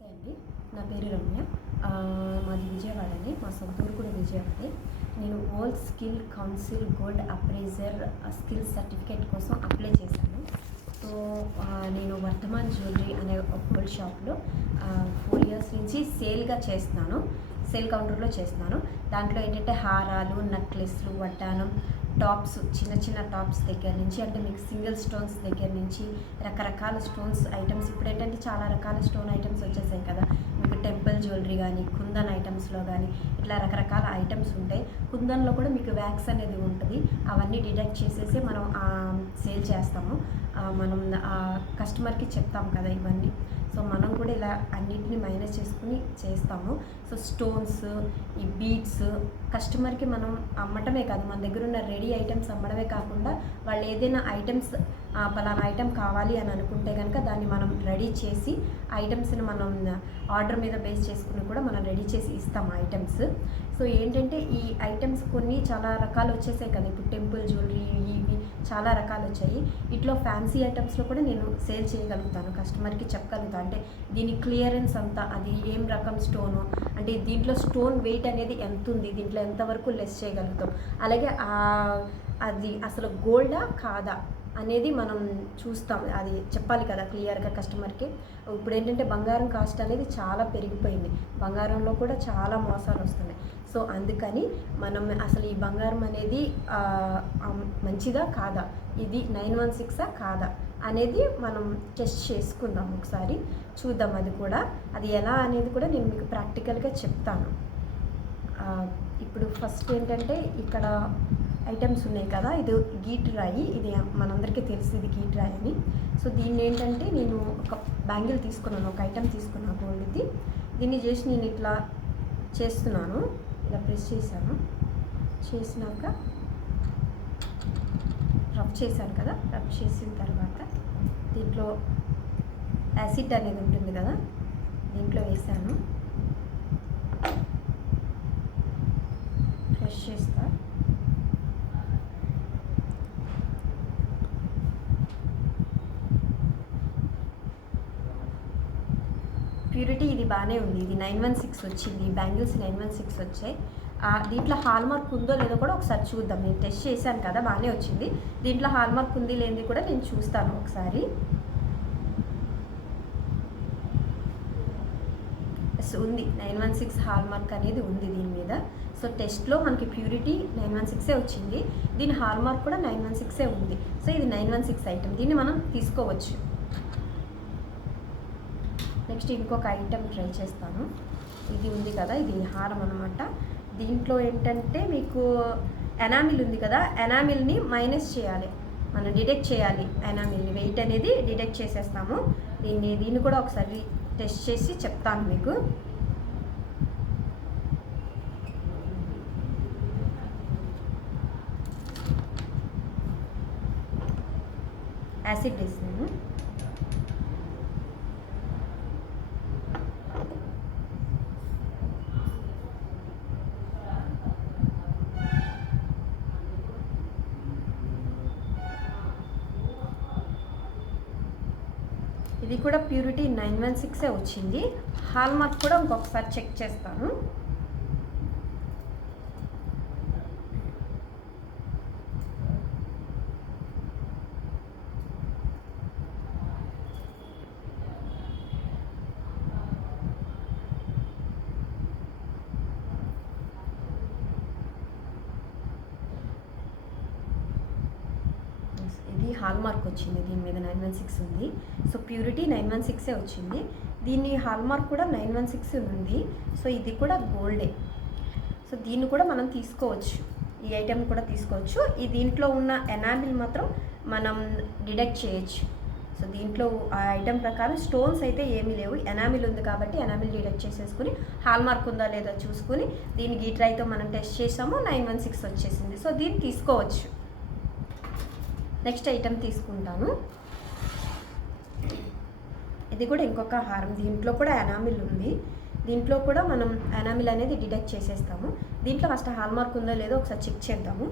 నమస్తే అండి. నా పేరు రమ్య. మాది విజయవాడని, మా సొంత ఊరు కూడా విజయవాడే. నేను world skill council gold appraiser skill certificate కోసం అప్లై చేశాను. సో నేను వర్ధమాన్ జ్యువెలరీ అనే ఒక గోల్డ్ షాప్లో 4 ఇయర్స్ నుంచి సేల్గా చేస్తున్నాను. సేల్ కౌంటర్లో చేస్తున్నాను. దాంట్లో ఏంటంటే హారాలు, నెక్లెస్లు, వడ్డానం, టాప్స్, చిన్న చిన్న టాప్స్ దగ్గర నుంచి, అంటే మీకు సింగిల్ స్టోన్స్ దగ్గర నుంచి రకరకాల స్టోన్స్ ఐటమ్స్. ఇప్పుడు ఏంటంటే చాలా రకాల స్టోన్ ఐటమ్స్ వచ్చేసాయి కదా. మీకు టెంపుల్ జ్యువెలరీ కానీ, కుందన్ ఐటమ్స్లో కానీ ఇట్లా రకరకాల ఐటమ్స్ ఉంటాయి. కుందన్లో కూడా మీకు వ్యాక్స్ అనేది ఉంటుంది. అవన్నీ డిడక్ట్ చేసేసి మనం సేల్ చేస్తాము. మనం కస్టమర్కి చెప్తాం కదా ఇవన్నీ. సో మనం కూడా ఇలా అన్నిటిని మైనస్ చేసుకుని చేస్తాము. సో స్టోన్స్, ఈ బీడ్స్ కస్టమర్కి మనం అమ్మటమే కాదు, మన దగ్గర ఉన్న రెడీ ఐటమ్స్ అమ్మడమే కాకుండా వాళ్ళు ఏదైనా ఐటమ్స్ పలానా ఐటమ్ కావాలి అని అనుకుంటే కనుక దాన్ని మనం రెడీ చేసి ఐటమ్స్ని మనం ఆర్డర్ మీద బేస్ చేసుకుని కూడా మనం రెడీ చేసి ఇస్తాం ఐటమ్స్. సో ఏంటంటే ఈ ఐటమ్స్ కొన్ని చాలా రకాలు వచ్చేసాయి కదా. ఇప్పుడు టెంపుల్ జ్యువెలరీ ఇవి చాలా రకాలు వచ్చాయి. ఇట్లా ఫ్యాన్సీ ఐటమ్స్లో కూడా నేను సేల్ చేయగలుగుతాను, కస్టమర్కి చెప్పగలుగుతాను. అంటే దీని క్లియరెన్స్ అంతా, అది ఏం రకం స్టోను, అంటే దీంట్లో స్టోన్ వెయిట్ అనేది ఎంత ఉంది, దీంట్లో ఎంతవరకు లెస్ చేయగలుగుతాం, అలాగే అది అసలు గోల్డా కాదా అనేది మనం చూస్తాం. అది చెప్పాలి కదా క్లియర్గా కస్టమర్కి. ఇప్పుడు ఏంటంటే బంగారం కాస్ట్ అనేది చాలా పెరిగిపోయింది. బంగారంలో కూడా చాలా మోసాలు వస్తున్నాయి. సో అందుకని మనం అసలు ఈ బంగారం అనేది మంచిదా కాదా, ఇది 916 కాదా అనేది మనం టెస్ట్ చేసుకుందాం, ఒకసారి చూద్దాం. అది ఎలా అనేది కూడా నేను మీకు ప్రాక్టికల్గా చెప్తాను. ఇప్పుడు ఫస్ట్ ఏంటంటే ఇక్కడ ఐటమ్స్ ఉన్నాయి కదా. ఇది గీట్ రాయి, ఇది మనందరికీ తెలిసి ఇది గీట్ రాయి అని. సో దీన్ని ఏంటంటే నేను ఒక బ్యాంగిల్ తీసుకున్నాను, ఒక ఐటమ్ తీసుకున్నాను గోల్డ్ది. దీన్ని చేసి నేను ఇట్లా చేస్తున్నాను, ఇలా ప్రెస్ చేశాను. చేసినాక రబ్ చేశాను కదా. రబ్ చేసిన తర్వాత దీంట్లో యాసిడ్ అనేది ఉంటుంది కదా, దీంట్లో వేసాను. ఫ్రెష్ చేస్తా. ప్యూరిటీ ఇది బాగానే ఉంది. ఇది 916 వచ్చింది. బ్యాంగిల్స్ 916 వచ్చాయి. దీంట్లో హాల్మార్క్ ఉందో లేదో కూడా ఒకసారి చూద్దాం. నేను టెస్ట్ చేశాను కదా, బాగానే వచ్చింది. దీంట్లో హాల్మార్క్ ఉంది లేనిది కూడా నేను చూస్తాను ఒకసారి. ఉంది 916 హాల్మార్క్ అనేది ఉంది దీని మీద. సో టెస్ట్లో మనకి ప్యూరిటీ 916 వచ్చింది. దీని హాల్మార్క్ కూడా 916 ఉంది. సో ఇది 916 ఐటమ్, దీన్ని మనం తీసుకోవచ్చు. నెక్స్ట్ ఇంకొక ఐటమ్ ట్రై చేస్తాను. ఇది ఉంది కదా, ఇది హారం అనమాట. దీంట్లో ఏంటంటే మీకు ఎనామిల్ ఉంది కదా, ఎనామిల్ని మైనస్ చేయాలి, మనం డిడక్ట్ చేయాలి. ఎనామిల్ని వెయిట్ అనేది డిడక్ట్ చేసేస్తాము. దీన్ని కూడా ఒకసారి టెస్ట్ చేసి చెప్తాను మీకు. యాసిడ్ వేసాను. ఇది కూడా ప్యూరిటీ 916 వచ్చింది. హాల్మార్క్ కూడా ఇంకొకసారి చెక్ చేస్తాను. ఇది హాల్మార్క్ వచ్చింది, దీని మీద 916 ఉంది. సో ప్యూరిటీ 916 వచ్చింది. దీని హాల్మార్క్ కూడా 916 ఉంది. సో ఇది కూడా గోల్డే. సో దీన్ని కూడా మనం తీసుకోవచ్చు, ఈ ఐటెం కూడా తీసుకోవచ్చు. దీంట్లో ఉన్న ఎనామిల్ మాత్రం మనం డిడక్ట్ చేయొచ్చు. సో దీంట్లో ఆ ఐటెం ప్రకారం స్టోన్స్ అయితే ఏమీ లేవు, ఎనామిల్ ఉంది కాబట్టి ఎనామిల్ డిడక్ట్ చేసేసుకుని హాల్మార్క్ ఉందా లేదా చూసుకుని దీన్ని గీట్రైతో మనం టెస్ట్ చేసాము, 916 వచ్చేసింది. సో దీన్ని తీసుకోవచ్చు. నెక్స్ట్ ఐటమ్ తీసుకుంటాను. ఇది కూడా ఇంకొక హారం. దీంట్లో కూడా ఎనామిల్ ఉంది. దీంట్లో కూడా మనం ఎనామిల్ అనేది డిడక్ట్ చేసేస్తాము. దీంట్లో ఫస్ట్ హాల్మార్క్ ఉందో లేదో ఒకసారి చెక్ చేద్దాము.